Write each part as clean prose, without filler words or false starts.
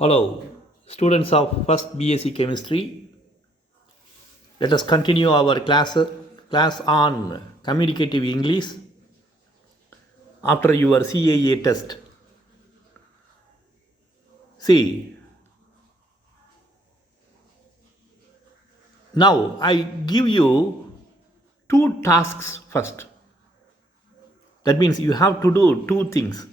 Hello, students of first BSc Chemistry. Let us continue our class on communicative English after your CAA test. See, now I give you two tasks first. That means you have to do two things.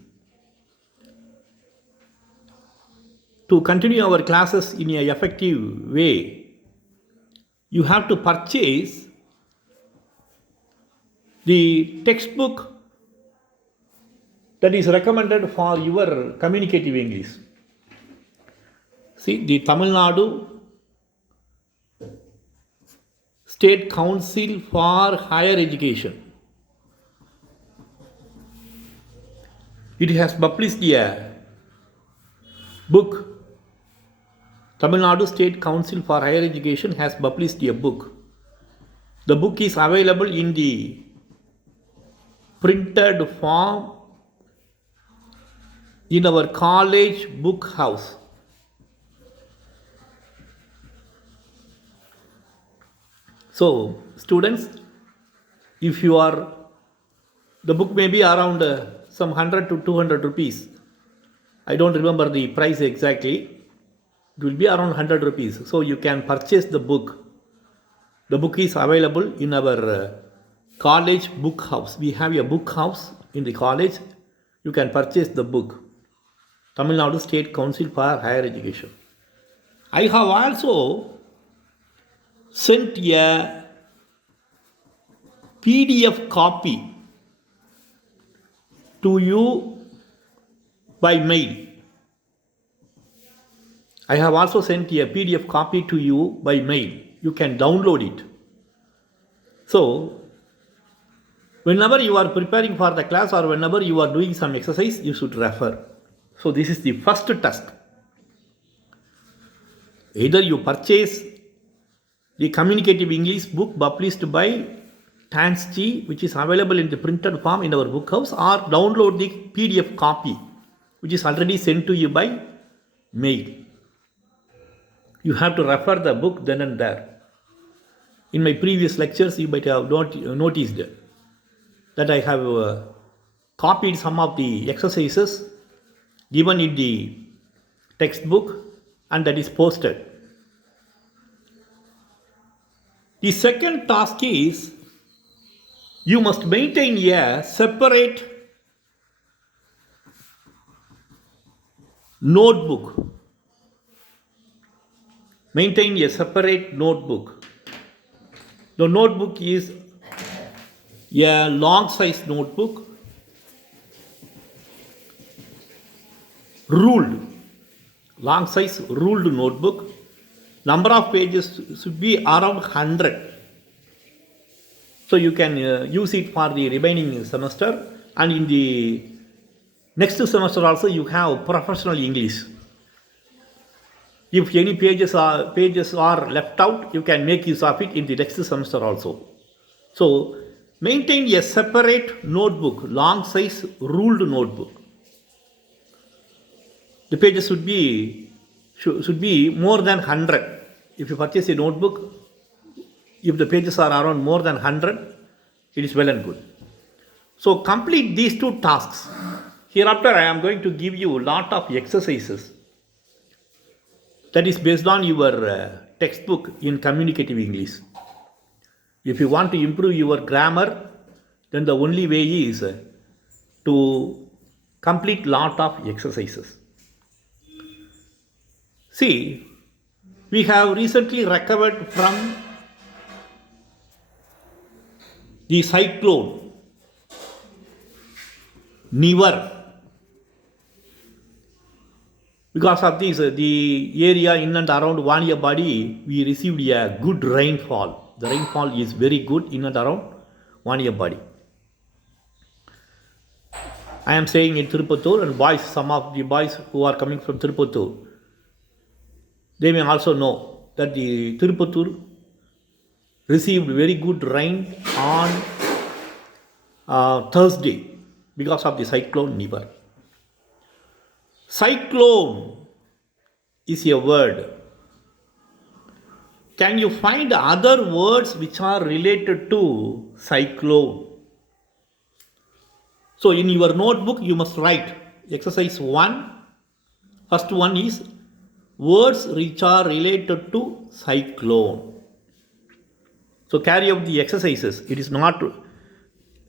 To continue our classes in an effective way, you have to purchase the textbook that is recommended for your communicative English. See, the Tamil Nadu State Council for Higher Education. It has published a book. Tamil Nadu State Council for Higher Education has published a book. The book is available in the printed form in our college book house. So, students, if you are, the book may be around some 100 to 200 rupees. I don't remember the price exactly. It will be around 100 rupees. So, you can purchase the book. The book is available in our college book house. We have a book house in the college. You can purchase the book. Tamil Nadu State Council for Higher Education. I have also sent a PDF copy to you by mail. I have also sent a PDF copy to you by mail. You can download it. So, whenever you are preparing for the class or whenever you are doing some exercise, you should refer. So, this is the first task. Either you purchase the communicative English book published by Tansky, which is available in the printed form in our book house, or download the PDF copy, which is already sent to you by mail. You have to refer the book then and there. In my previous lectures, you might have noticed that I have copied some of the exercises given in the textbook and that is posted. The second task is you must maintain a separate notebook. Maintain a separate notebook. The notebook is a long size notebook, ruled, long size ruled notebook. Number of pages should be around 100. So you can use it for the remaining semester, and in the next semester also you have professional English. If any pages are left out, you can make use of it in the next semester also. So maintain a separate notebook, long size ruled notebook. The pages should be more than 100. If you purchase a notebook, if the pages are around more than 100, it is well and good. So complete these two tasks. Hereafter I am going to give you a lot of exercises that is based on your textbook in communicative English. If you want to improve your grammar, then the only way is to complete lot of exercises. See, we have recently recovered from the cyclone Nivar. Because of this, the area in and around Vaniyabadi, we received a good rainfall. The rainfall is very good in and around Vaniyabadi. I am staying in Tirupattur, and some of the boys who are coming from Tirupattur, they may also know that the Tirupattur received very good rain on Thursday because of the cyclone Nivar. Cyclone is a word. Can you find other words which are related to cyclone? So in your notebook, you must write exercise 1. First one is words which are related to cyclone. So carry out the exercises. It is not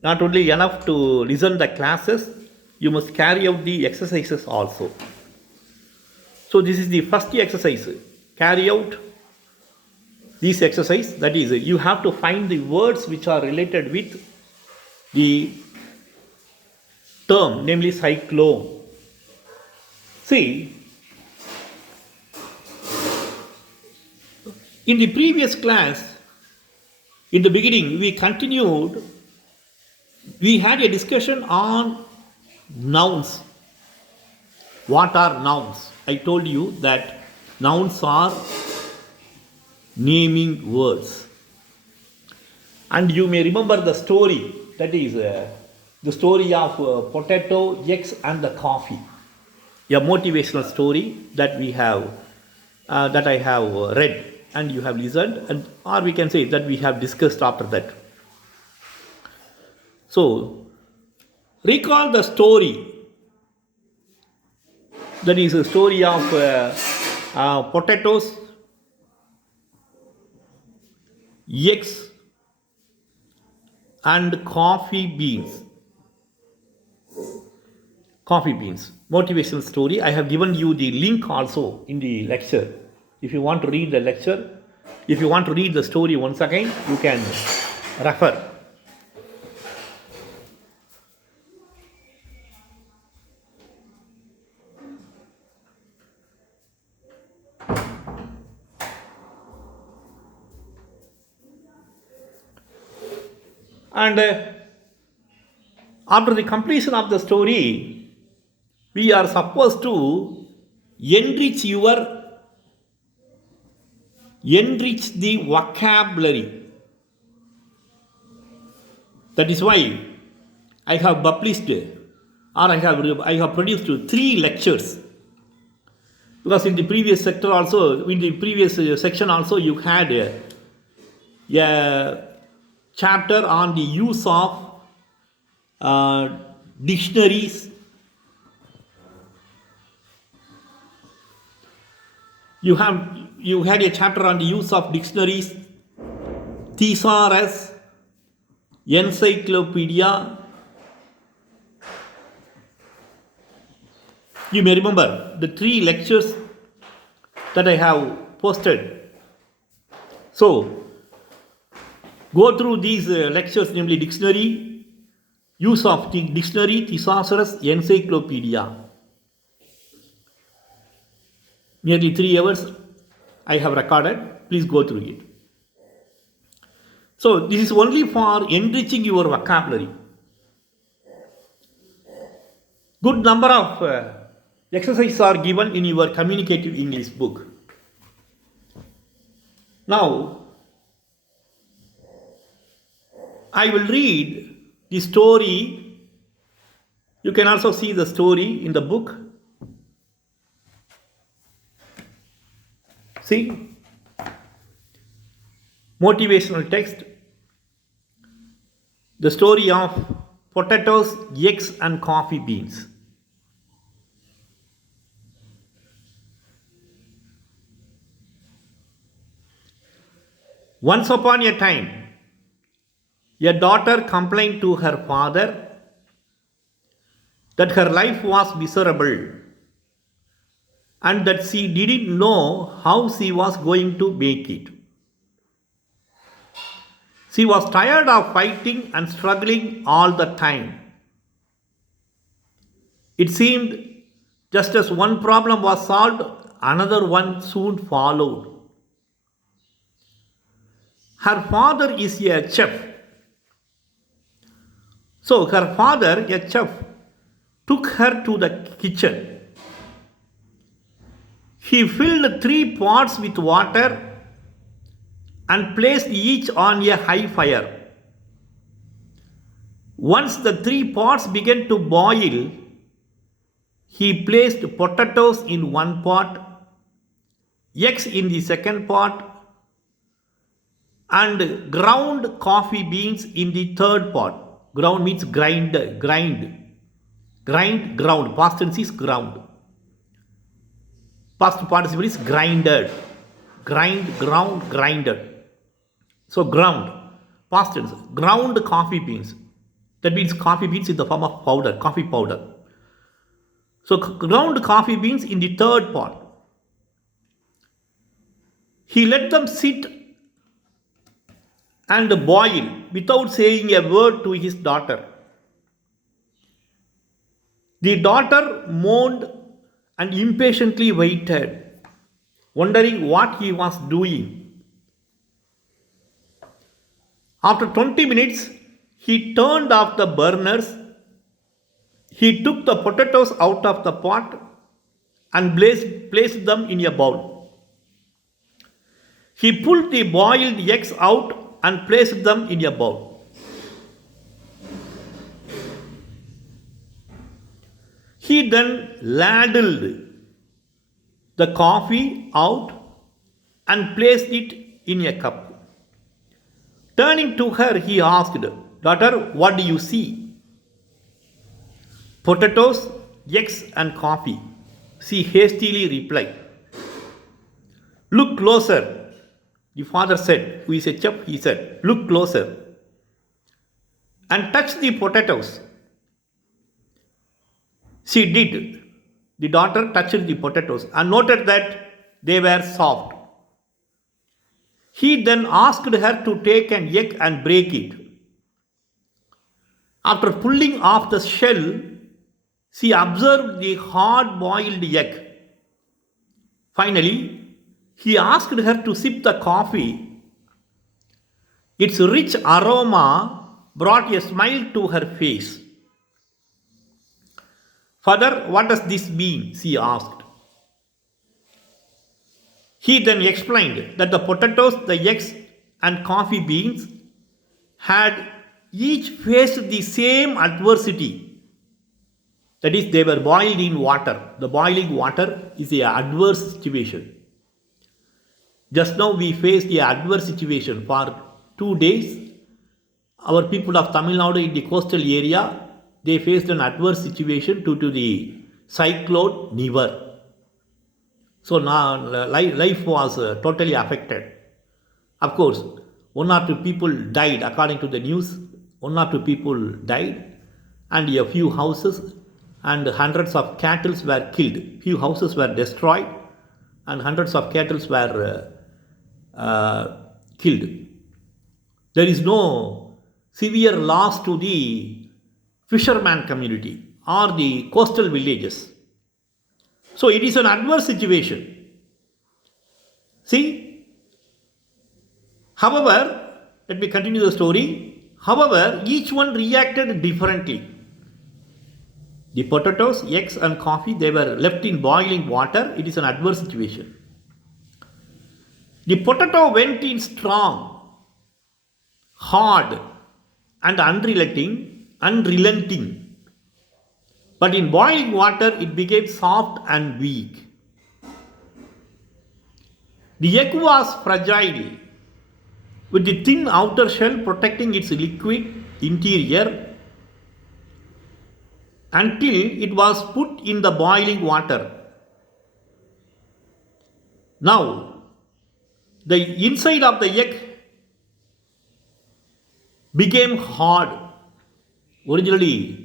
only enough to listen the classes, you must carry out the exercises also. So this is the first exercise. Carry out this exercise. That is, you have to find the words which are related with the term, namely cyclone. See, in the previous class, in the beginning, we had a discussion on nouns. What are nouns? I told you that nouns are naming words. And you may remember the story, that is the story of potato, eggs and the coffee. A motivational story that we have, that I have read and you have listened, or we can say that we have discussed after that. So, recall the story. That is a story of potatoes, eggs, and coffee beans. Coffee beans. Motivational story. I have given you the link also in the lecture. If you want to read the lecture, if you want to read the story once again, you can refer. And after the completion of the story, we are supposed to enrich the vocabulary. That is why I have published, or I have produced 3 lectures. Because in the previous section also, you had a chapter on the use of dictionaries. You had a chapter on the use of dictionaries, thesaurus, encyclopedia. You may remember the 3 lectures that I have posted. So, go through these lectures, namely dictionary, use of the dictionary, thesaurus, encyclopedia. Nearly 3 hours I have recorded. Please go through it. So, this is only for enriching your vocabulary. Good number of exercises are given in your communicative English book. Now, I will read the story. You can also see the story in the book. See, motivational text, the story of potatoes, eggs and coffee beans. Once upon a time, a daughter complained to her father that her life was miserable and that she didn't know how she was going to make it. She was tired of fighting and struggling all the time. It seemed just as one problem was solved, another one soon followed. Her father is a chef. So her father, a chef, took her to the kitchen. He filled 3 pots with water and placed each on a high fire. Once the 3 pots began to boil, he placed potatoes in one pot, eggs in the second pot, and ground coffee beans in the third pot. Ground means ground. Past tense is ground. Past participle is grinded. Ground, grinded. So ground, past tense, ground coffee beans. That means coffee beans in the form of powder, coffee powder. So ground coffee beans in the third pot. He let them sit and boil without saying a word to his daughter. The daughter moaned and impatiently waited, wondering what he was doing. After 20 minutes, he turned off the burners. He took the potatoes out of the pot and placed them in a bowl. He pulled the boiled eggs out and placed them in a bowl. He then ladled the coffee out and placed it in a cup. Turning to her, he asked, "Daughter, what do you see?" "Potatoes, eggs, and coffee," she hastily replied. "Look closer," the father said, who is a chef. He said, "Look closer and touch the potatoes." She did. The daughter touched the potatoes and noted that they were soft. He then asked her to take an egg and break it. After pulling off the shell, she observed the hard-boiled egg. Finally, he asked her to sip the coffee. Its rich aroma brought a smile to her face. "Father, what does this mean?" she asked. He then explained that the potatoes, the eggs, and coffee beans had each faced the same adversity. That is, they were boiled in water. The boiling water is an adverse situation. Just now we faced the adverse situation for 2 days. Our people of Tamil Nadu in the coastal area, they faced an adverse situation due to the cyclone Nivar. So now life was totally affected. Of course, 1 or 2 people died according to the news. 1 or 2 people died, and a few houses and hundreds of cattle were killed. Few houses were destroyed, and hundreds of cattle were killed. There is no severe loss to the fisherman community or the coastal villages. So it is an adverse situation. See, however, let me continue the story. However, each one reacted differently. The potatoes, eggs, and coffee, they were left in boiling water. It is an adverse situation. The potato went in strong, hard, and unrelenting. But in boiling water, it became soft and weak. The egg was fragile, with the thin outer shell protecting its liquid interior until it was put in the boiling water. Now, the inside of the egg became hard. Originally,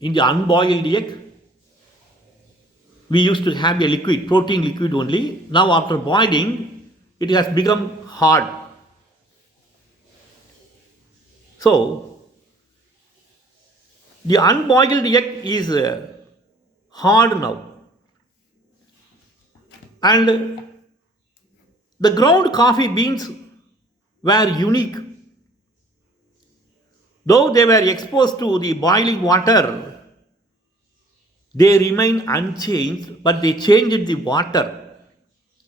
in the unboiled egg, we used to have a liquid, protein liquid only. Now after boiling, it has become hard. So, the unboiled egg is hard now. And the ground coffee beans were unique. Though they were exposed to the boiling water, they remain unchanged, but they changed the water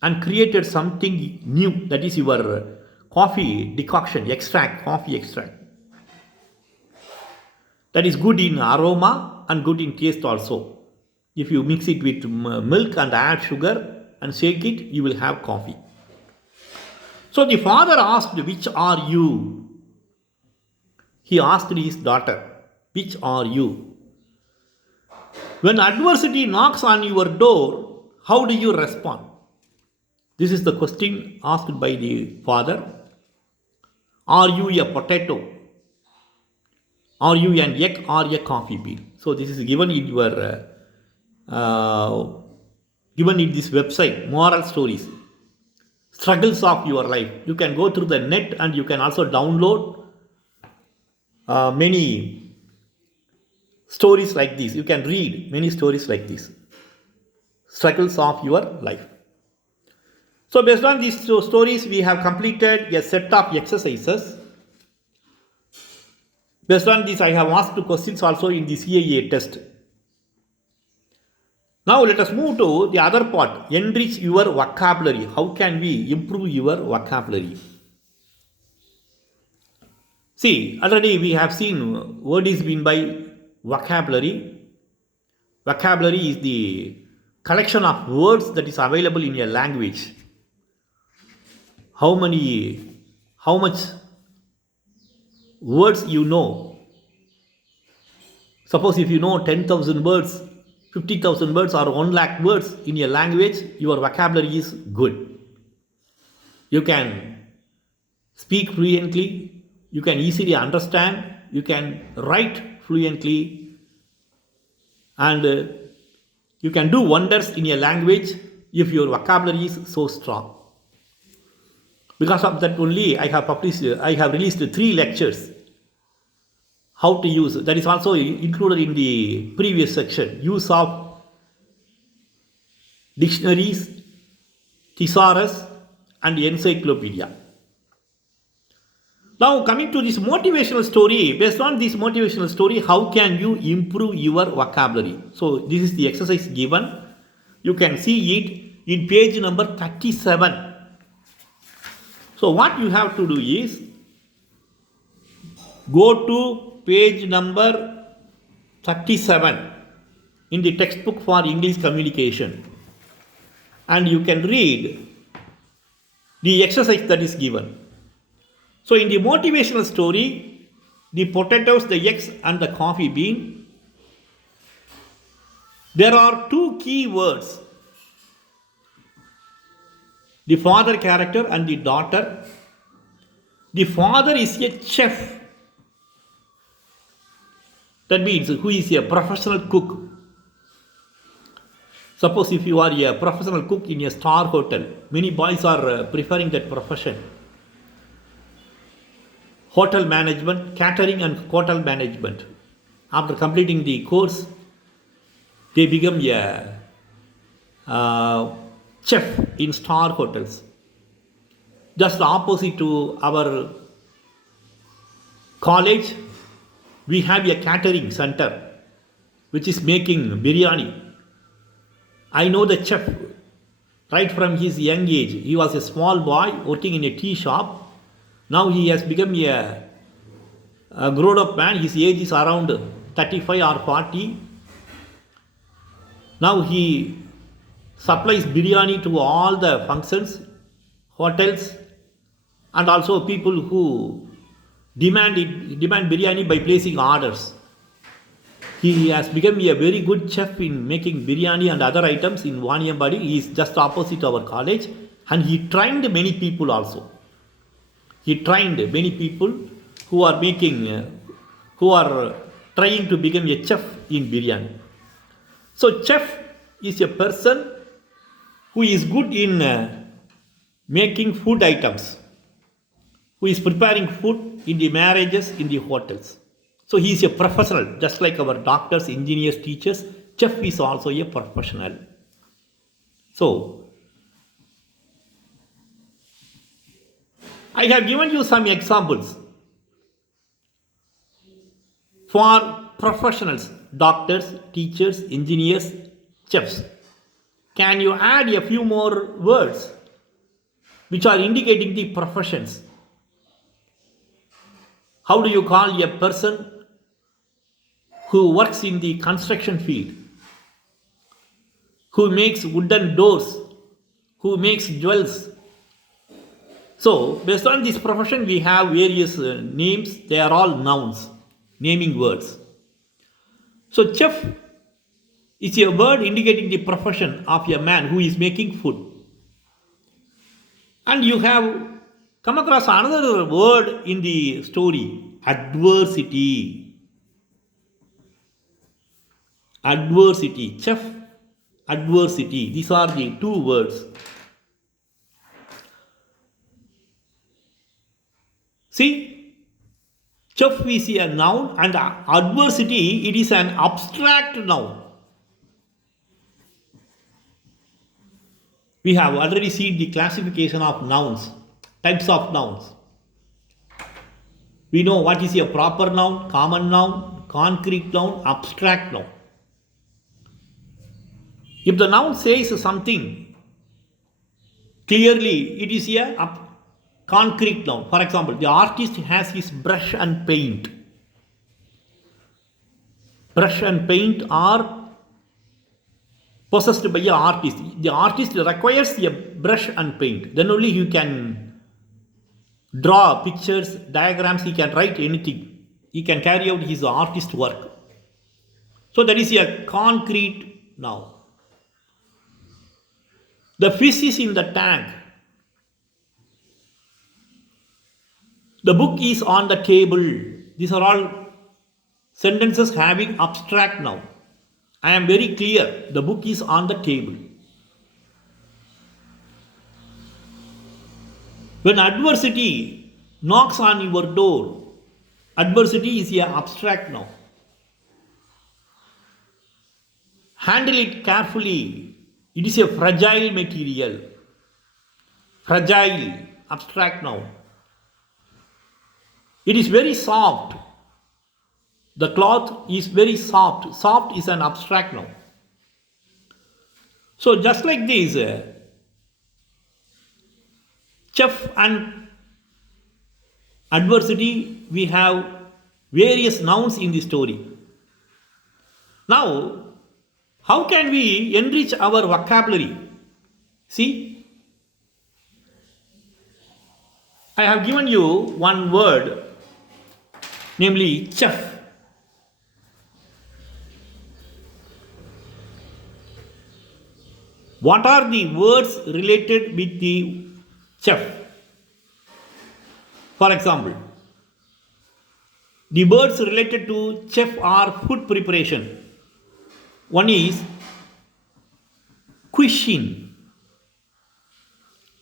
and created something new. That is your coffee decoction, extract, coffee extract. That is good in aroma and good in taste also. If you mix it with milk and add sugar, and shake it, you will have coffee. So the father asked, which are you? He asked his daughter, which are you? When adversity knocks on your door, how do you respond? This is the question asked by the father. Are you a potato? Are you an egg or a coffee bean? So this is given in your given in this website, moral stories, struggles of your life. You can go through the net and you can also download many stories like this. You can read many stories like this, struggles of your life. So based on these stories, we have completed a set of exercises. Based on this, I have asked questions also in the CAA test. Now let us move to the other part, enrich your vocabulary. How can we improve your vocabulary? See, already we have seen what is meant by vocabulary. Vocabulary is the collection of words that is available in a language. How much words you know. Suppose if you know 10,000 words, 50,000 words or 1 lakh words in a language, your vocabulary is good. You can speak fluently, you can easily understand, you can write fluently, and you can do wonders in a language if your vocabulary is so strong. Because of that only, I have released 3 lectures. How to use, that is also included in the previous section. Use of dictionaries, thesaurus and encyclopedia. Now coming to this motivational story, based on this motivational story, how can you improve your vocabulary? So this is the exercise given. You can see it in page number 37. So what you have to do is, go to page number 37 in the textbook for English communication, and you can read the exercise that is given. So in the motivational story, the potatoes, the eggs and the coffee bean, there are 2 key words, the father character and the daughter. The father is a chef. That means who is a professional cook. Suppose if you are a professional cook in a star hotel, many boys are preferring that profession. Hotel management, catering and hotel management. After completing the course, they become a chef in star hotels. Just opposite to our college, we have a catering center which is making biryani. I know the chef right from his young age. He was a small boy working in a tea shop. Now he has become a grown up man. His age is around 35 or 40. Now he supplies biryani to all the functions, hotels, and also people who demand biryani by placing orders. He has become a very good chef in making biryani and other items in Vaniambadi. He is just opposite our college, and he trained many people also. He trained many people who are trying to become a chef in biryani. So chef is a person who is good in making food items, who is preparing food in the marriages, in the hotels. So he is a professional, just like our doctors, engineers, teachers. Chef is also a professional. So I have given you some examples for professionals, doctors, teachers, engineers, chefs. Can you add a few more words which are indicating the professions? How do you call a person who works in the construction field, who makes wooden doors who makes jewels. So, based on this profession, we have various names. They are all nouns, naming words. So, chef is a word indicating the profession of a man who is making food. And you have come across another word in the story, adversity. Adversity, chef, adversity. These are the two words. See, chef is a noun and adversity, it is an abstract noun. We have already seen the classification of nouns, types of nouns. We know what is a proper noun, common noun, concrete noun, abstract noun. If the noun says something, clearly it is a concrete noun. For example, the artist has his brush and paint. Brush and paint are possessed by an artist. The artist requires a brush and paint. Then only you can draw pictures, diagrams, he can write anything. He can carry out his artist work. So that is a concrete noun. The fish is in the tank. The book is on the table. These are all sentences having abstract noun. I am very clear. The book is on the table. When adversity knocks on your door, adversity is an abstract noun. Handle it carefully. It is a fragile material. Fragile, abstract noun. It is very soft. The cloth is very soft. Soft is an abstract noun. So just like this, chef and adversity, we have various nouns in the story. Now, how can we enrich our vocabulary? See, I have given you one word, namely chef. What are the words related with the chef? For example, the words related to chef are food preparation. One is cuisine.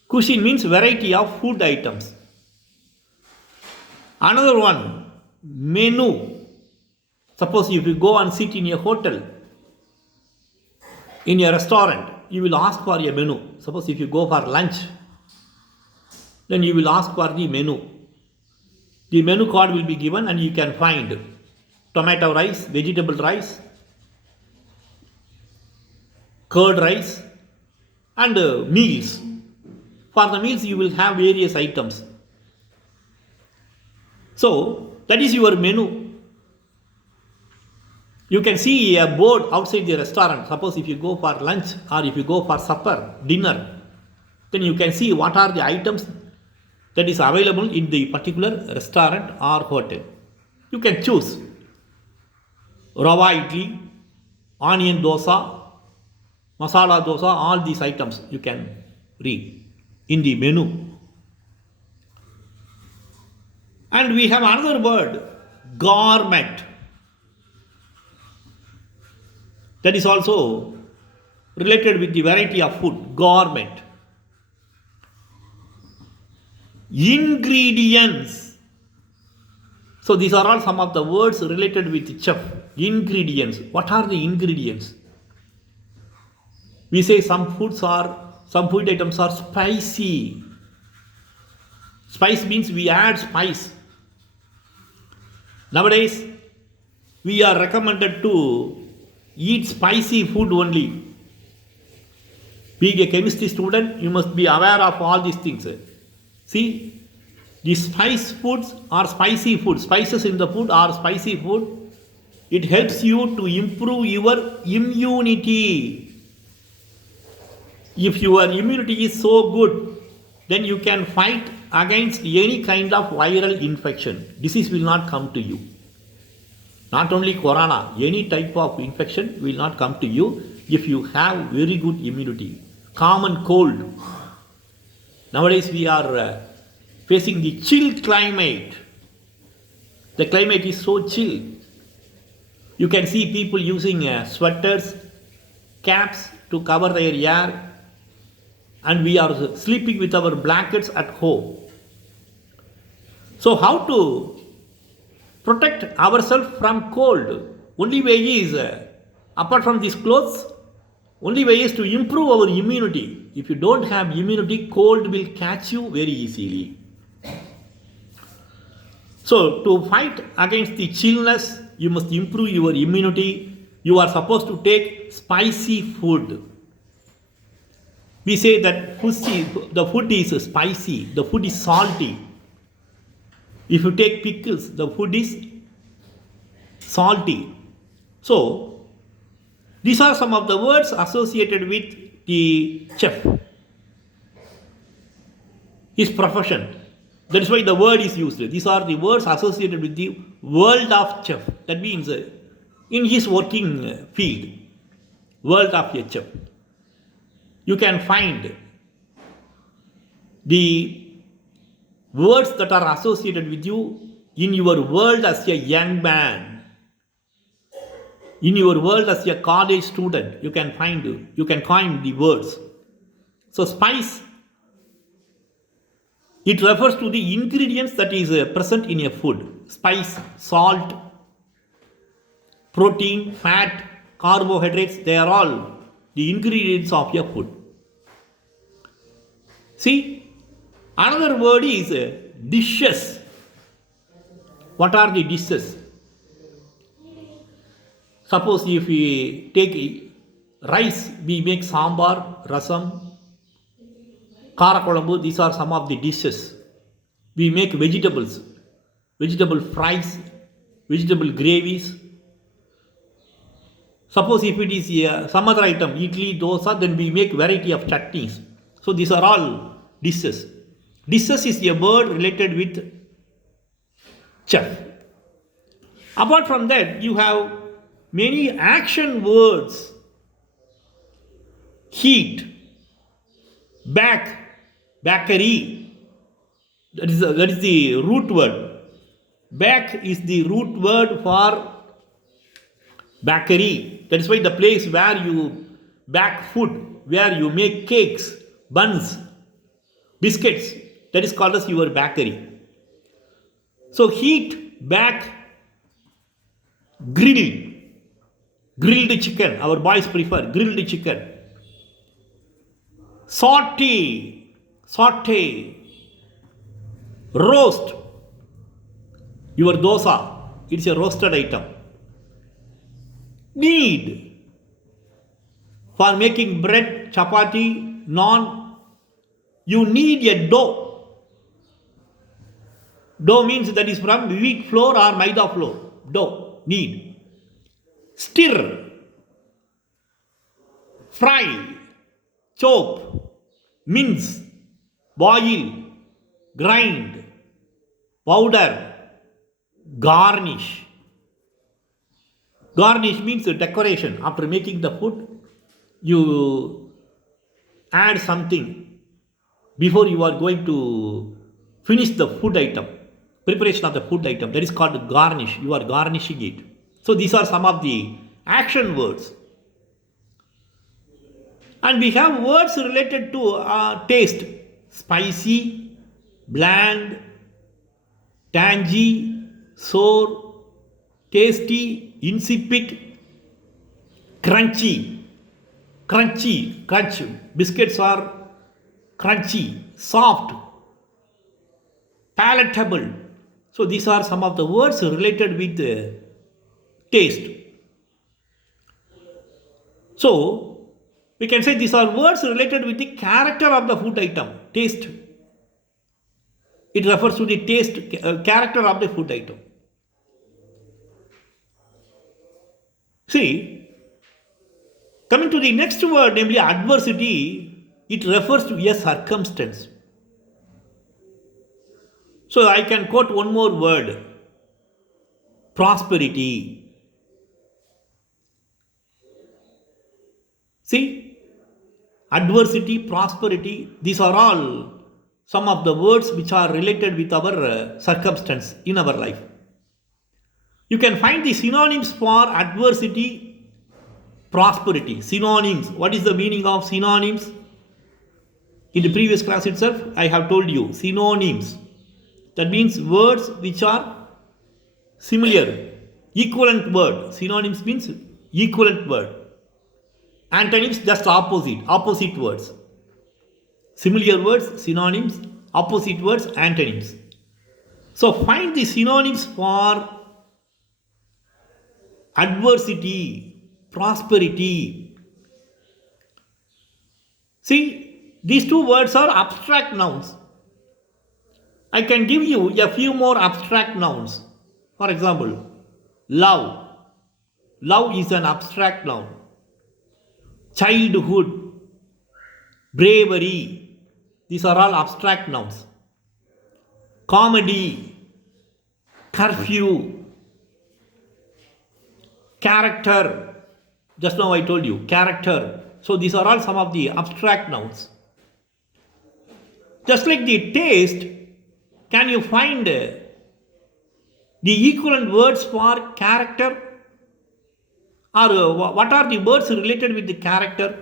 Cuisine means variety of food items. Another one, menu. Suppose if you go and sit in a hotel, in a restaurant, you will ask for a menu. Suppose if you go for lunch, then you will ask for the menu. The menu card will be given and you can find tomato rice, vegetable rice, curd rice and meals. For the meals you will have various items. So that is your menu. You can see a board outside the restaurant. Suppose if you go for lunch or if you go for supper, dinner, then you can see what are the items that is available in the particular restaurant or hotel. You can choose rava idli, onion dosa, masala dosa, all these items you can read in the menu. And we have another word, gourmet. That is also related with the variety of food, gourmet. Ingredients. So these are all some of the words related with chef. Ingredients. What are the ingredients? We say some food items are spicy. Spice means we add spice. Nowadays, we are recommended to eat spicy food only. Being a chemistry student, you must be aware of all these things. See, the spice foods are spicy food. Spices in the food are spicy food. It helps you to improve your immunity. If your immunity is so good, then you can fight against any kind of viral infection. Disease will not come to you. Not only corona, any type of infection will not come to you if you have very good immunity. Common cold. Nowadays we are facing the chill climate. The climate is so chill. You can see people using sweaters, caps to cover their ear, and we are sleeping with our blankets at home. So how to protect ourselves from cold? Only way is, apart from these clothes, only way is to improve our immunity. If you don't have immunity, cold will catch you very easily. So to fight against the chillness, you must improve your immunity. You are supposed to take spicy food. We say that the food is spicy, the food is salty. If you take pickles, the food is salty. So, these are some of the words associated with the chef, his profession. That is why the word is used. These are the words associated with the world of chef. That means in his working field, world of a chef. You can find the words that are associated with you in your world as a young man, in your world as a college student. You can coin the words. So spice, it refers to the ingredients that is present in a food. Spice, salt, protein, fat, carbohydrates, they are all the ingredients of your food. See, another word is dishes. What are the dishes? Suppose if we take rice, we make sambar, rasam, kara kolambu. These are some of the dishes. We make vegetables, vegetable fries, vegetable gravies. Suppose if it is some other item, idli, dosa, then we make variety of chutneys. So these are all dishes. Dishes is a word related with chef. Apart from that, you have many action words. Heat, bake, bakery. That is the root word. Bake is the root word for bakery. That is why the place where you bake food, where you make cakes, buns, biscuits, that is called as your bakery. So heat, bake, grilled chicken. Our boys prefer grilled chicken. Saute, roast. Your dosa, it's a roasted item. Knead, for making bread, chapati, naan, you need a dough. Dough means that is from wheat flour or maida flour. Dough, knead. Stir, fry, chop, mince, boil, grind, powder, garnish. Garnish means decoration. After making the food, you add something before you are going to finish the food item. Preparation of the food item. That is called garnish. You are garnishing it. So these are some of the action words. And we have words related to taste. Spicy, bland, tangy, sour, tasty, insipid, crunchy. Crunch. Biscuits are crunchy, soft, palatable. So these are some of the words related with taste. So we can say these are words related with the character of the food item. Taste. It refers to the character of the food item. See, coming to the next word, namely adversity, it refers to a circumstance. So I can quote one more word, prosperity. See, adversity, prosperity, these are all some of the words which are related with our circumstance in our life. You can find the synonyms for adversity, prosperity. Synonyms. What is the meaning of synonyms? In the previous class itself, I have told you synonyms. That means words which are similar, equivalent word. Synonyms means equivalent word. Antonyms just opposite words. Similar words, synonyms, opposite words, antonyms. So find the synonyms for adversity, prosperity. See, these two words are abstract nouns. I can give you a few more abstract nouns. For example, love. Love is an abstract noun. Childhood, bravery, these are all abstract nouns. Comedy, curfew, character. Just now I told you, character. So these are all some of the abstract nouns. Just like the taste, can you find the equivalent words for character? Or what are the words related with the character?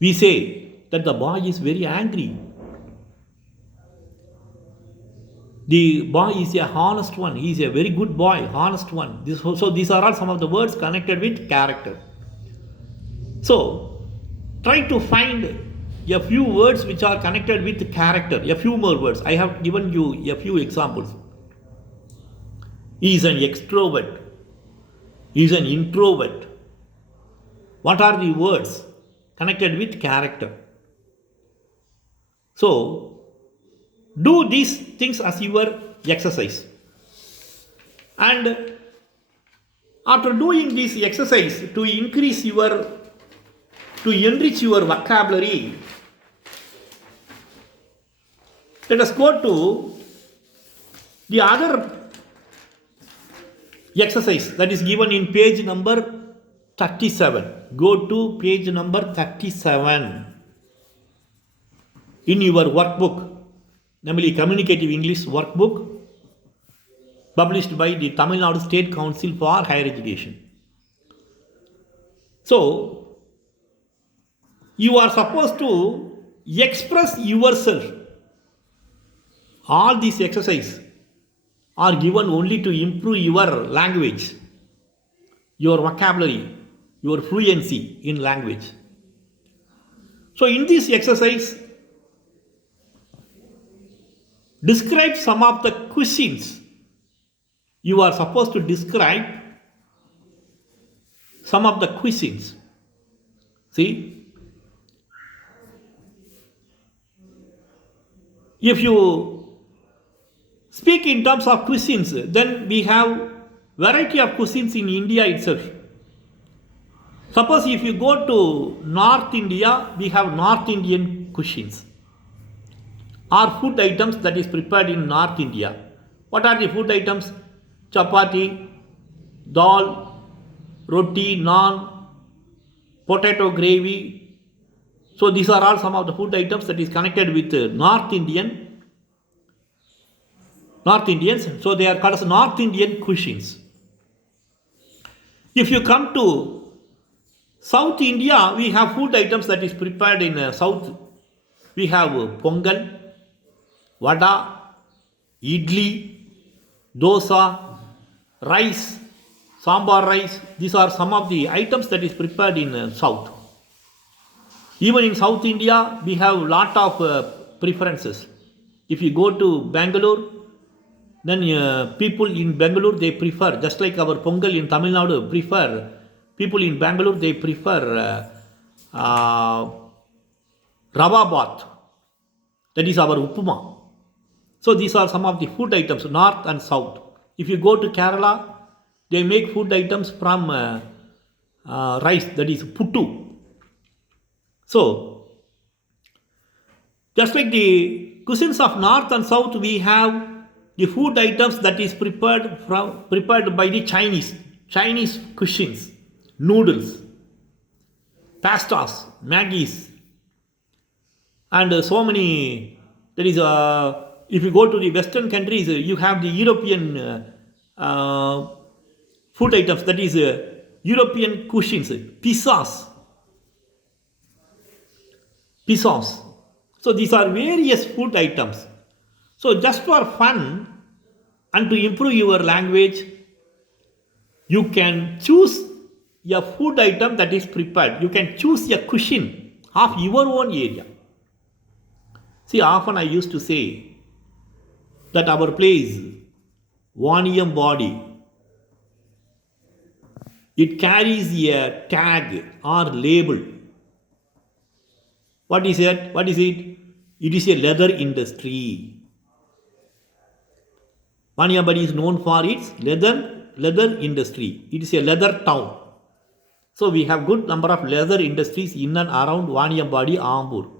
We say that the boy is very angry. The boy is a honest one. He is a very good boy, honest one. So these are all some of the words connected with character. So try to find a few words which are connected with character. A few more words. I have given you a few examples. He is an extrovert. He is an introvert. What are the words connected with character? So, do these things as your exercise. And after doing this exercise to enrich your vocabulary, let us go to the other exercise that is given in page number 37. Go to page number 37 in your workbook, namely Communicative English workbook, published by the Tamil Nadu State Council for Higher Education. So, you are supposed to express yourself. All these exercises are given only to improve your language, your vocabulary, your fluency in language. So in this exercise, describe some of the cuisines. You are supposed to describe some of the cuisines. See? If you speak in terms of cuisines, then we have variety of cuisines in India itself. Suppose if you go to North India, we have North Indian cuisines, or food items that is prepared in North India. What are the food items? Chapati, dal, roti, naan, potato gravy. So these are all some of the food items that is connected with North Indians. So they are called as North Indian cuisines. If you come to South India, we have food items that is prepared in South. We have pongal, vada, idli, dosa, rice, sambar rice. These are some of the items that is prepared in South. Even in South India, we have lot of preferences. If you go to Bangalore, then people in Bangalore, they prefer, just like our pongal in Tamil Nadu people in Bangalore, they prefer rava bath. That is our upma. So these are some of the food items, north and south. If you go to Kerala, they make food items from rice, that is puttu. So, just like the cuisines of north and south, we have the food items that is prepared by the Chinese cuisines, noodles, pastas, maggies, and so many. There is if you go to the Western countries, you have the European food items, that is European cuisines, pizzas. So these are various food items. So just for fun and to improve your language, you can choose a food item that is prepared. You can choose a cuisine of your own area. See, often I used to say that our place, Vaniam body, it carries a tag or label. What is it? What is it? It is a leather industry. Vaniambadi is known for its leather industry. It is a leather town. So we have good number of leather industries in and around Vaniambadi, Ambur.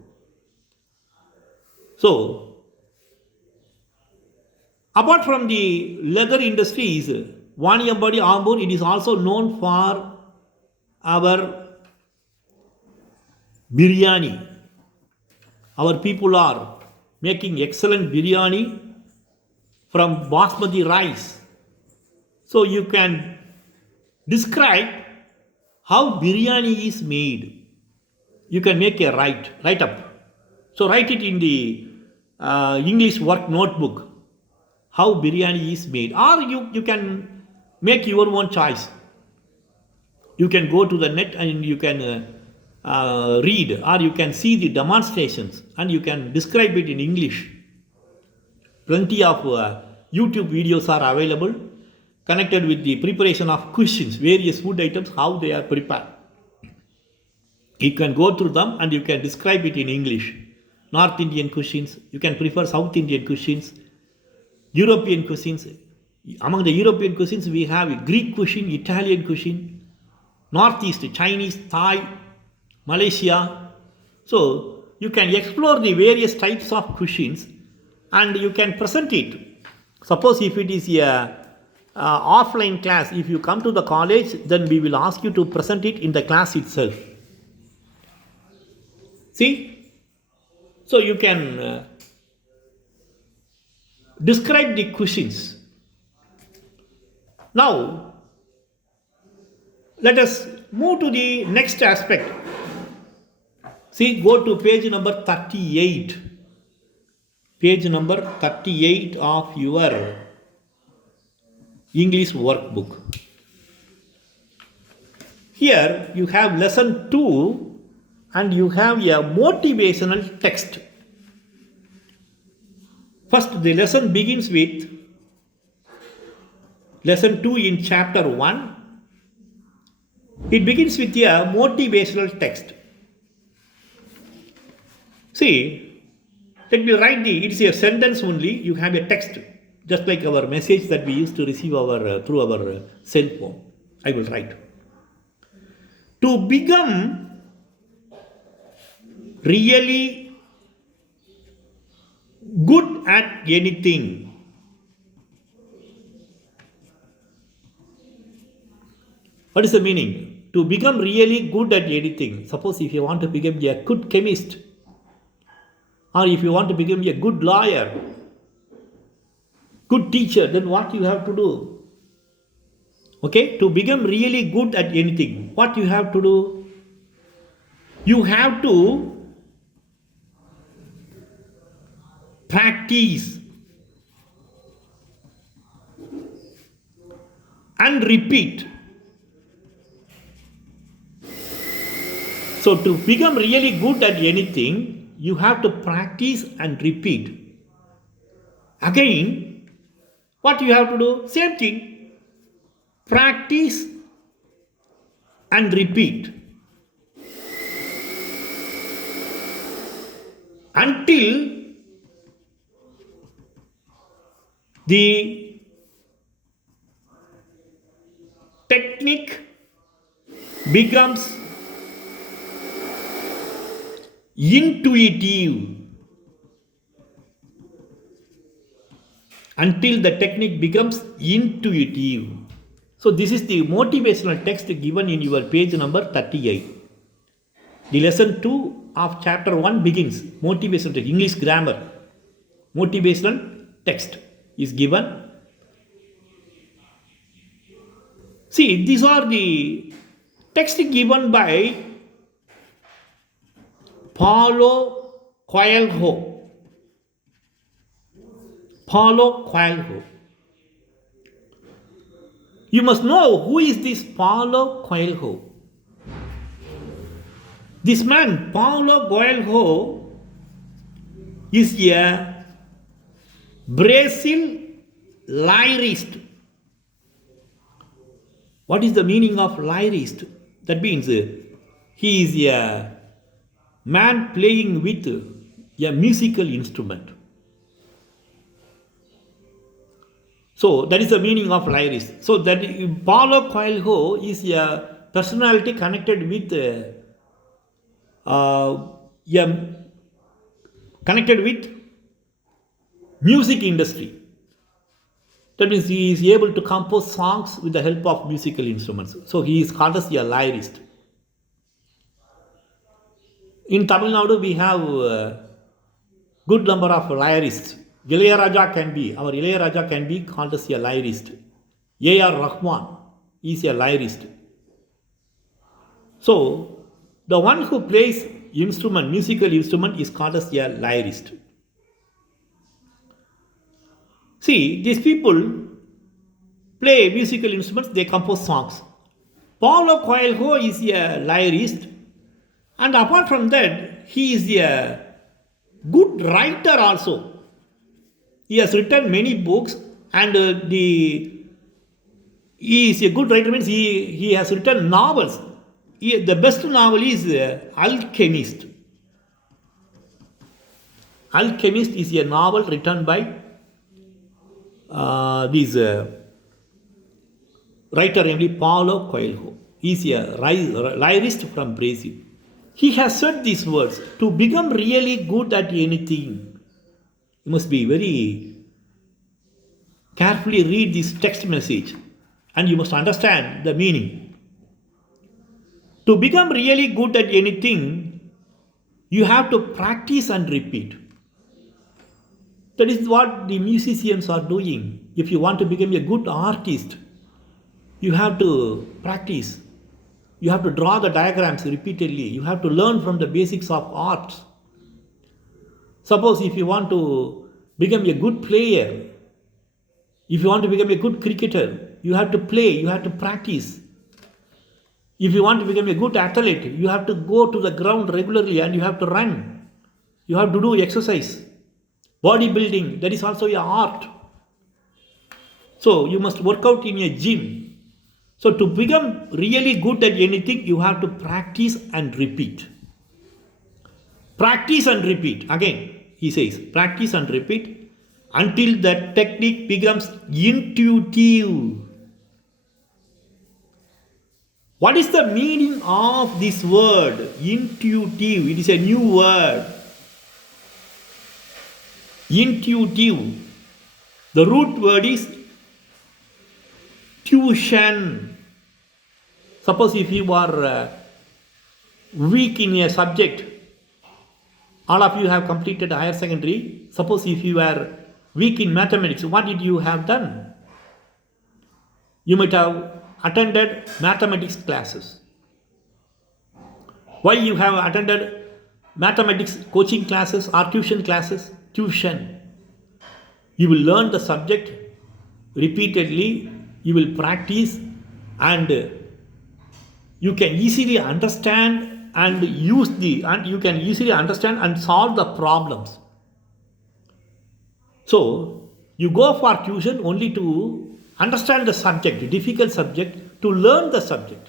So apart from the leather industries, Vaniambadi, Ambur, it is also known for our biryani. Our people are making excellent biryani from basmati rice. So you can describe how biryani is made. You can make a write up. So write it in the English work notebook how biryani is made, or you can make your own choice. You can go to the net and you can read, or you can see the demonstrations and you can describe it in English. Plenty of YouTube videos are available connected with the preparation of cuisines, various food items, how they are prepared. You can go through them and you can describe it in English. North Indian cuisines, you can prefer South Indian cuisines, European cuisines. Among the European cuisines, we have Greek cuisine, Italian cuisine, Northeast, Chinese, Thai, Malaysia. So you can explore the various types of cuisines and you can present it. Suppose if it is a offline class, if you come to the college, then we will ask you to present it in the class itself. See? So you can describe the cuisines. Now, let us move to the next aspect. See, go to page number 38. Page number 38 of your English workbook. Here you have lesson 2 and you have a motivational text. First, the lesson begins with lesson 2 in chapter 1. It begins with a motivational text. See, let me write it is a sentence only. You have a text, just like our message that we used to receive through our cell phone. I will write. To become really good at anything. What is the meaning? To become really good at anything. Suppose if you want to become a good chemist, or if you want to become a good lawyer, good teacher, then what you have to do? Okay, to become really good at anything, what you have to do? You have to practice and repeat. So to become really good at anything, you have to practice and repeat. Again, what you have to do? Same thing. Practice and repeat until the technique becomes intuitive, until the technique becomes intuitive. So, this is the motivational text given in your page number 38. The lesson 2 of chapter 1 begins. Motivational text, English grammar. Motivational text is given. See, these are the text given by Paulo Coelho. Paulo Coelho. You must know who is this Paulo Coelho. This man, Paulo Coelho, is a Brazil lyrist. What is the meaning of lyrist? That means he is a man playing with a musical instrument. So that is the meaning of lyrist. So that Paulo Coelho is a personality connected with music industry. That means he is able to compose songs with the help of musical instruments. So he is called as a lyrist. In Tamil Nadu, we have a good number of lyrists. Our Ilayaraja can be called as a lyrist. A.R. Rahman is a lyrist. So, the one who plays musical instrument is called as a lyrist. See, these people play musical instruments, they compose songs. Paulo Coelho is a lyrist, and apart from that, he is a good writer also. He has written many books, and he is a good writer means he has written novels. The best novel is Alchemist. Alchemist is a novel written by this writer named Paulo Coelho. He is a lyrist from Brazil. He has said these words: to become really good at anything, you must be very carefully read this text message and you must understand the meaning. To become really good at anything, you have to practice and repeat. That is what the musicians are doing. If you want to become a good artist, you have to practice. You have to draw the diagrams repeatedly. You have to learn from the basics of art. Suppose if you want to become a good player, if you want to become a good cricketer, you have to play, you have to practice. If you want to become a good athlete, you have to go to the ground regularly and you have to run. You have to do exercise. Bodybuilding, that is also an art. So you must work out in a gym. So to become really good at anything, you have to practice and repeat. Practice and repeat. Again, he says, practice and repeat until the technique becomes intuitive. What is the meaning of this word? Intuitive. It is a new word. Intuitive. The root word is tuition. Suppose if you are weak in a subject, all of you have completed higher secondary. Suppose if you are weak in mathematics, what did you have done? You might have attended mathematics classes. Why you have attended mathematics coaching classes or tuition classes? Tuition. You will learn the subject repeatedly, you will practice, and you can easily understand and you can easily understand and solve the problems. So you go for tuition only to understand the subject, difficult subject, to learn the subject.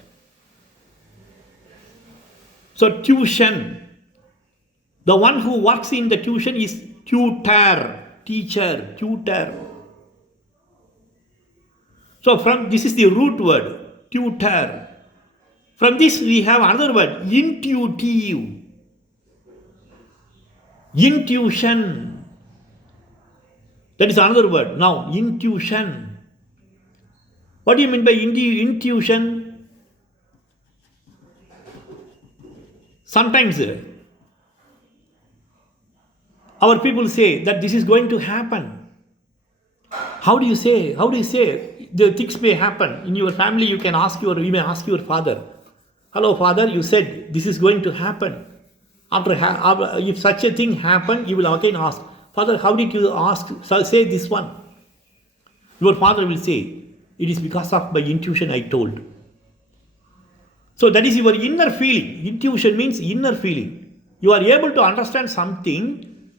So tuition, the one who works in the tuition is tutor, teacher, tutor. So this is the root word, tutor. From this we have another word, intuitive. Intuition. That is another word. Now, intuition. What do you mean by intuition? Sometimes our people say that this is going to happen. How do you say? How do you say the things may happen in your family? You may ask your father. Hello, father. You said this is going to happen. If such a thing happen, you will again ask, Father, how did you say this one? Your father will say, it is because of my intuition I told. So that is your inner feeling. Intuition means inner feeling. You are able to understand something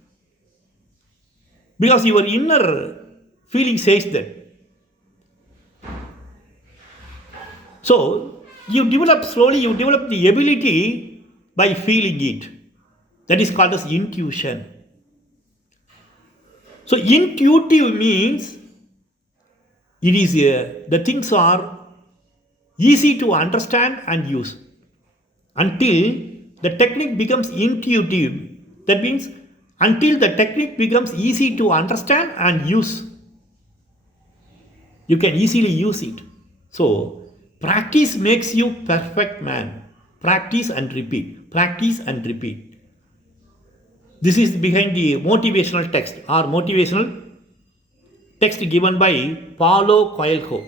because your inner feeling says that. So you develop the ability by feeling it. That is called as intuition. So intuitive means it is the things are easy to understand and use until the technique becomes intuitive. That means until the technique becomes easy to understand and use, you can easily use it. So practice makes you perfect man. Practice and repeat. Practice and repeat. This is behind the motivational text or motivational text given by Paulo Coelho.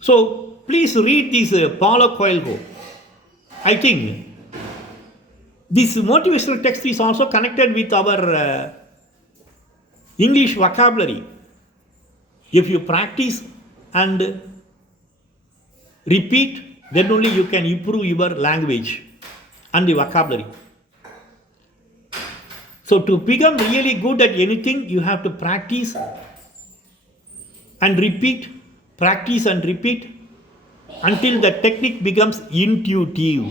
So please read this Paulo Coelho. I think this motivational text is also connected with our English vocabulary. If you practice and repeat, then only you can improve your language and the vocabulary. So to become really good at anything, you have to practice and repeat, practice and repeat until the technique becomes intuitive.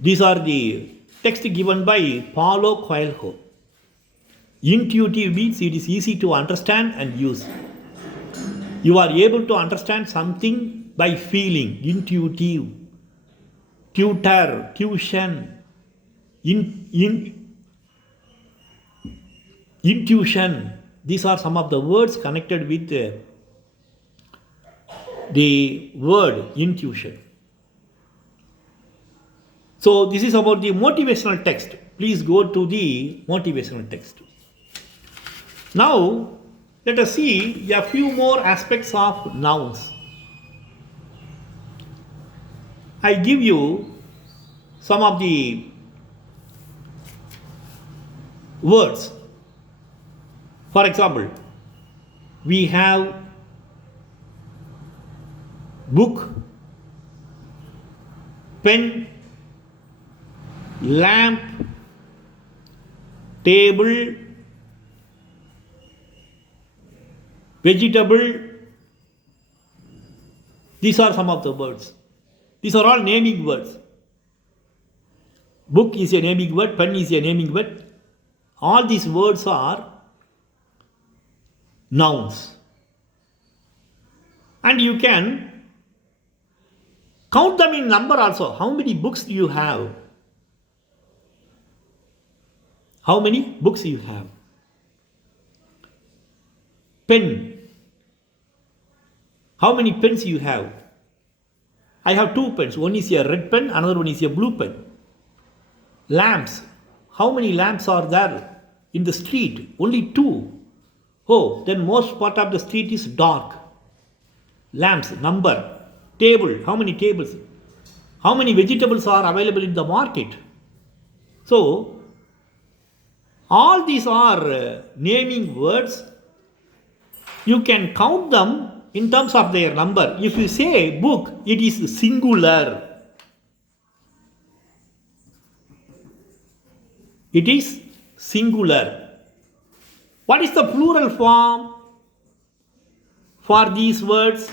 These are the texts given by Paulo Coelho. Intuitive means it is easy to understand and use. You are able to understand something by feeling, intuitive, tutor, tuition, intuition. These are some of the words connected with the word intuition. So this is about the motivational text. Please go to the motivational text. Now let us see a few more aspects of nouns. I give you some of the words. For example, we have book, pen, lamp, table, vegetable. These are some of the words. These are all naming words. Book is a naming word, pen is a naming word. All these words are nouns. And you can count them in number also. How many books do you have? How many books you have? Pen. How many pens you have? I have 2 pens. One is a red pen, another one is a blue pen. Lamps. How many lamps are there in the street? Only 2. Oh, then most part of the street is dark. Lamps, number. Table. How many tables? How many vegetables are available in the market? So, all these are naming words. You can count them in terms of their number. If you say book, it is singular. It is singular. What is the plural form for these words?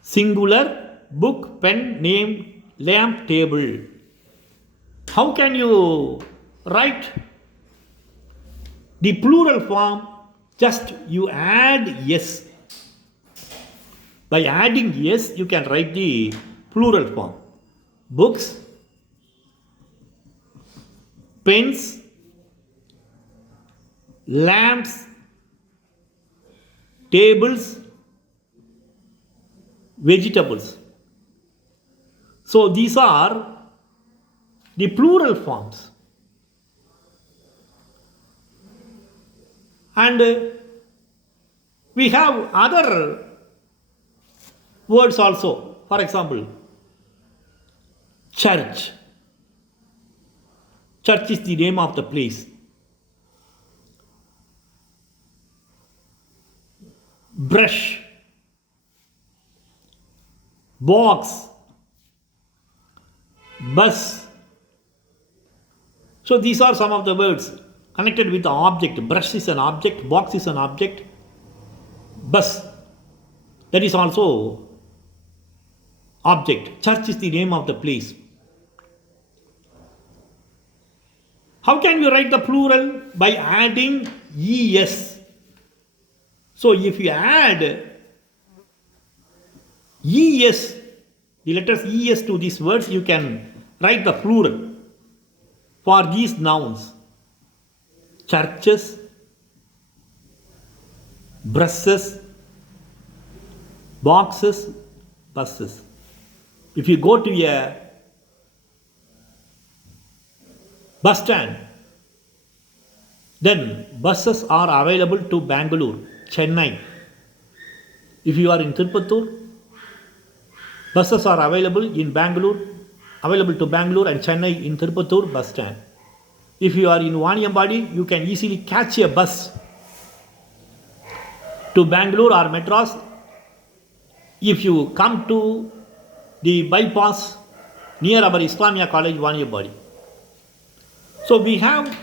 Singular, book, pen, name, lamp, table. How can you write the plural form? Just you add yes. By adding yes, you can write the plural form. Books, pens, lamps, tables, vegetables. So these are the plural forms. And we have other words also. For example, church. Church is the name of the place. Brush, box, bus. So these are some of the words connected with the object. Brush is an object, box is an object, bus, that is also object. Church is the name of the place. How can you write the plural? By adding es. So if you add es, the letters es to these words, you can write the plural for these nouns. Churches, brushes, boxes, buses. If you go to a bus stand, then buses are available to Bangalore, Chennai. If you are in Tirupattur, buses are available in Bangalore, available to Bangalore and Chennai in Tirupattur bus stand. If you are in Vaniyambadi, you can easily catch a bus to Bangalore or Madras. If you come to the bypass near our Islamia College, Vaniyambadi. So we have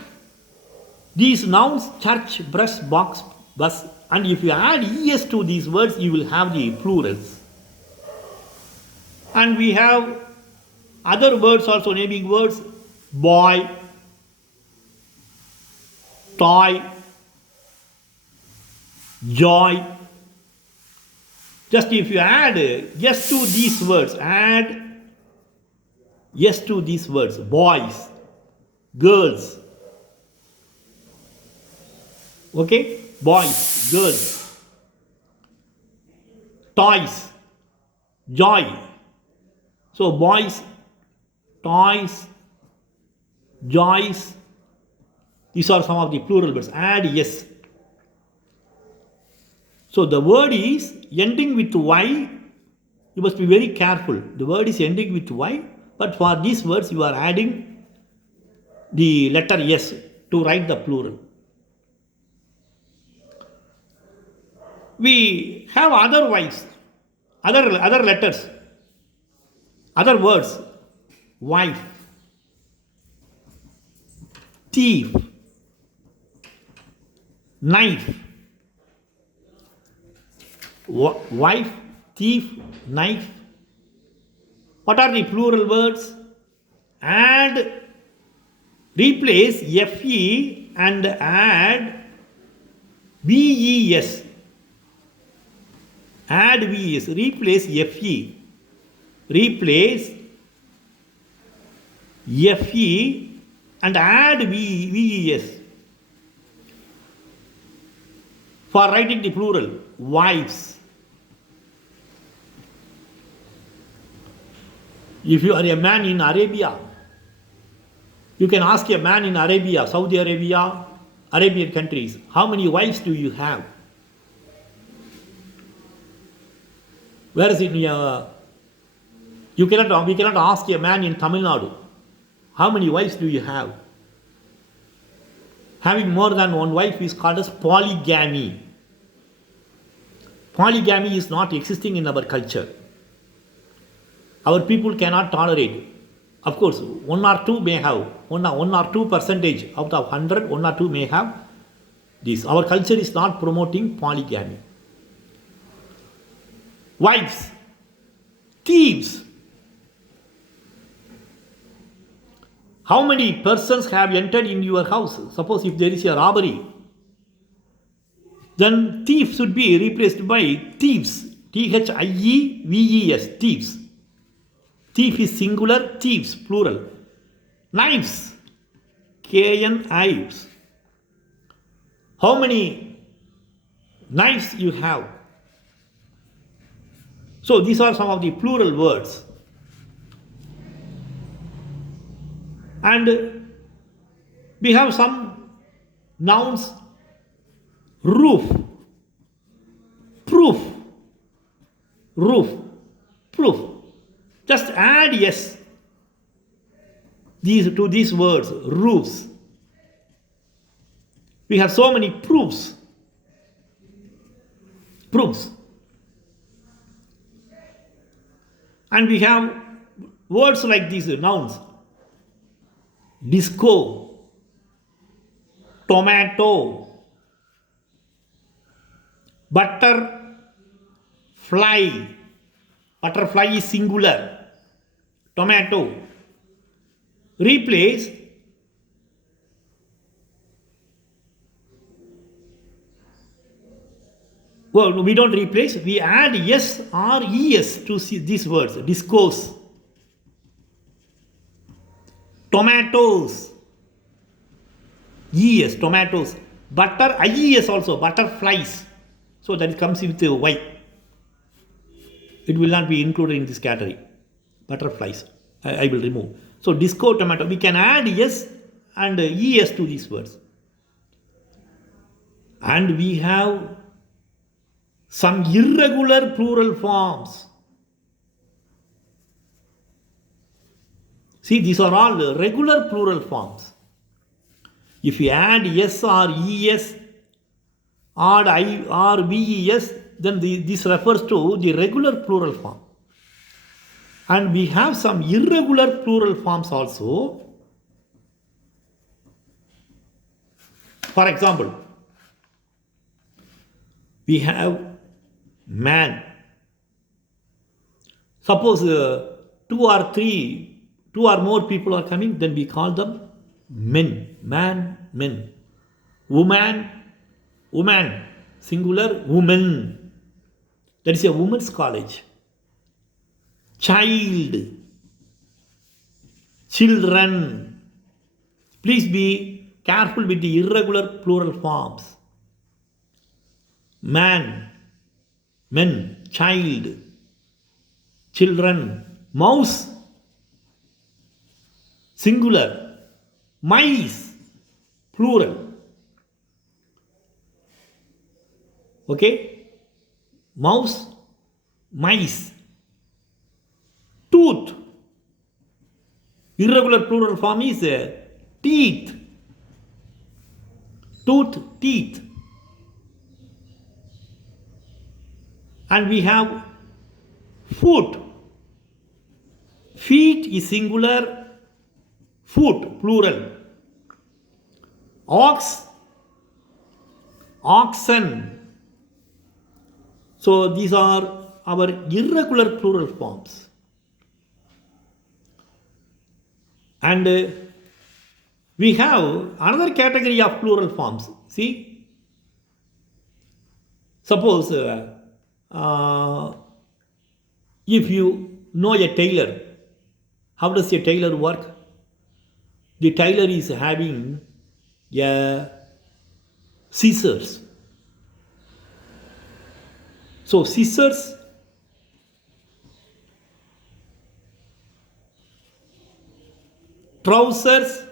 these nouns: church, brush, box, bus, and if you add es to these words, you will have the plurals. And we have other words also, naming words: boy, toy, joy. Just if you add yes to these words, add yes to these words: boys, girls. Okay? Boys, girls. Toys, joy. So boys, toys, joys. These are some of the plural words. Add yes. So the word is ending with y. You must be very careful. The word is ending with y, but for these words you are adding the letter s to write the plural. We have other y's, other letters, other words: wife, thief, knife. Wife, thief, knife. What are the plural words? Add, replace fe and add ves. Add ves, replace fe, replace fe and add ves for writing the plural: wives. If you are a man in Arabia, you can ask a man in Arabia, Saudi Arabia, Arabian countries, how many wives do you have? Whereas in we cannot ask a man in Tamil Nadu, how many wives do you have? Having more than one wife is called as polygamy. Polygamy is not existing in our culture. Our people cannot tolerate. Of course, one or two may have, one or two percentage out of 100, one or two may have this. Our culture is not promoting polygamy. Wives, thieves. How many persons have entered in your house? Suppose if there is a robbery, then thief should be replaced by thieves. Thieves, thieves. Thief is singular, thieves, plural. Knives, Knives. How many knives you have? So these are some of the plural words. And we have some nouns: roof, proof, roof, proof. Just add yes to these words, roofs. We have so many proofs. Proofs. And we have words like these nouns: disco, tomato, butterfly. Butterfly is singular. Tomato. Replace well, we don't replace, we add yes or es to these words. Discourse, tomatoes, es, tomatoes. Butter, ies also, butterflies. So that comes with y. It will not be included in this category. Butterflies, I will remove. So disco, tomato, we can add yes and es to these words. And we have some irregular plural forms. See, these are all regular plural forms. If you add yes or es, add I or ves, then this refers to the regular plural form. And we have some irregular plural forms also. For example, we have man. Suppose two or more people are coming, then we call them men. Man, men. Woman, woman. Singular, woman. That is a women's college. Child, children. Please be careful with the irregular plural forms. Man, men, child, children. Mouse, singular. Mice, plural. Okay? Mouse, mice. Tooth. Irregular plural form is teeth. Tooth, teeth. And we have foot. Feet is singular, foot, plural. Ox, oxen. So these are our irregular plural forms. And we have another category of plural forms. See, suppose if you know a tailor, how does a tailor work? The tailor is having a scissors. So scissors, trousers,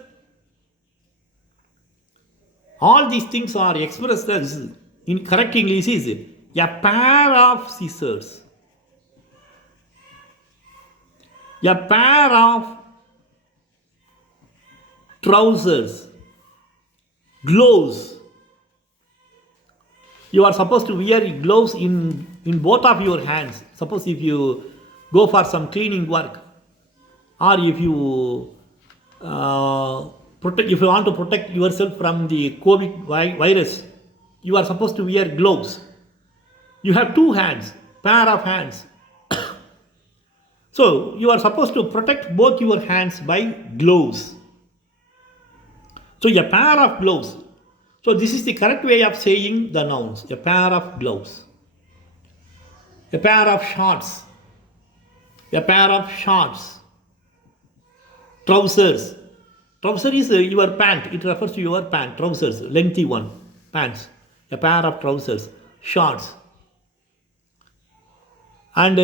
all these things are expressed as, in correct English is a pair of scissors, a pair of trousers, gloves. You are supposed to wear gloves in both of your hands. Suppose if you go for some cleaning work, or if you if you want to protect yourself from the COVID virus, you are supposed to wear gloves. You have two hands, pair of hands. So you are supposed to protect both your hands by gloves. So a pair of gloves. So this is the correct way of saying the nouns. A pair of gloves. A pair of shorts. A pair of shorts. Trousers. Trouser is your pant. It refers to your pant. Trousers. Lengthy one. Pants. A pair of trousers. Shorts. And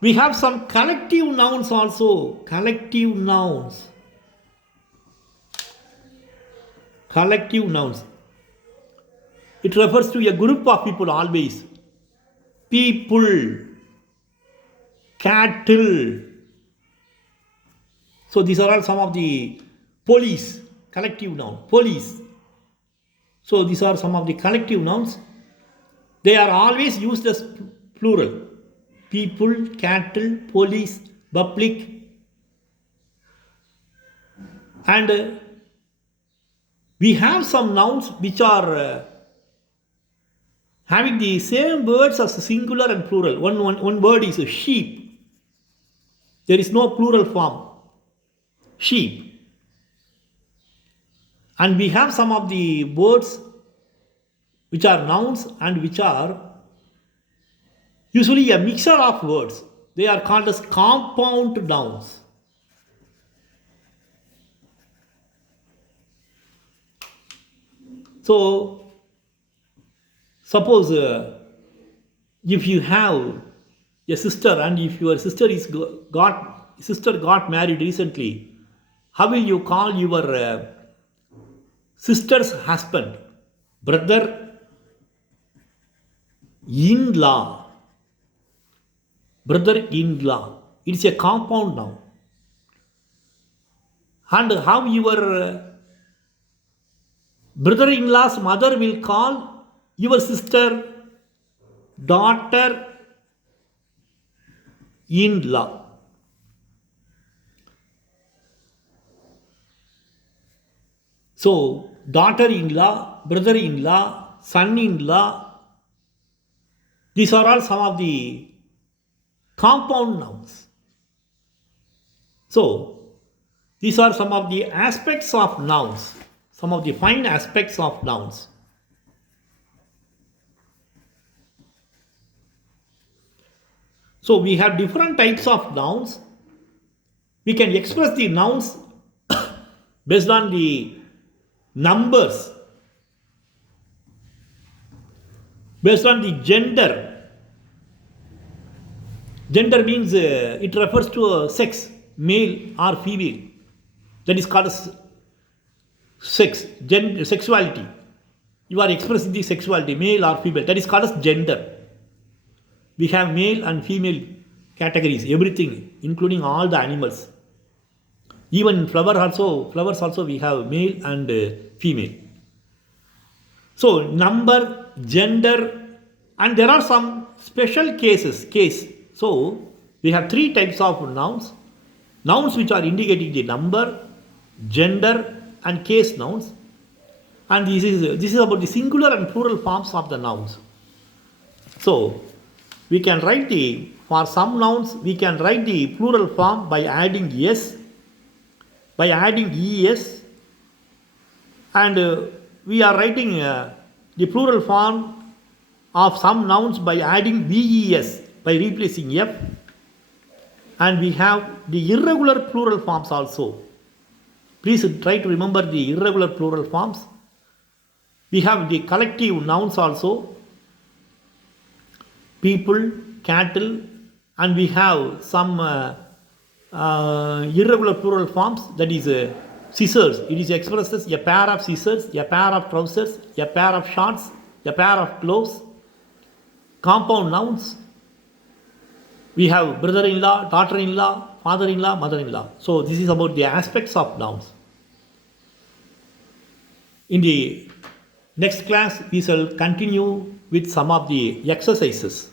we have some collective nouns also. Collective nouns. Collective nouns. It refers to a group of people always. People. Cattle. So these are all some of the police. Collective noun. Police. So these are some of the collective nouns. They are always used as plural. People, cattle, police, public. And we have some nouns which are having the same words as singular and plural. One word is sheep. There is no plural form. Sheep. And we have some of the words which are nouns and which are usually a mixture of words. They are called as compound nouns. So, suppose if you have a sister and if your sister got married recently, how will you call your sister's husband? Brother-in-law. Brother-in-law. It's a compound noun. And how your brother-in-law's mother will call your sister daughter-in-law. So, daughter-in-law, brother-in-law, son-in-law, these are all some of the compound nouns. So, these are some of the aspects of nouns, some of the fine aspects of nouns. So, we have different types of nouns. We can express the nouns based on the numbers, based on the gender. Gender means it refers to sex, male or female. That is called as sex, sexuality. You are expressing the sexuality, male or female. That is called as gender. We have male and female categories, everything, including all the animals. Even in flowers also we have male and female. So number, gender, and there are some special cases. So we have three types of nouns. Nouns which are indicating the number, gender, and case nouns. And this is about the singular and plural forms of the nouns. So we can write for some nouns we can write the plural form by adding s, by adding es, and we are writing the plural form of some nouns by adding ves, by replacing f, and we have the irregular plural forms also. Please try to remember the irregular plural forms. We have the collective nouns also, people, cattle, and we have some irregular plural forms, that is scissors. It is expressed as a pair of scissors, a pair of trousers, a pair of shorts, a pair of clothes. Compound nouns, we have brother-in-law, daughter-in-law, father-in-law, mother-in-law. So this is about the aspects of nouns. In the next class we shall continue with some of the exercises.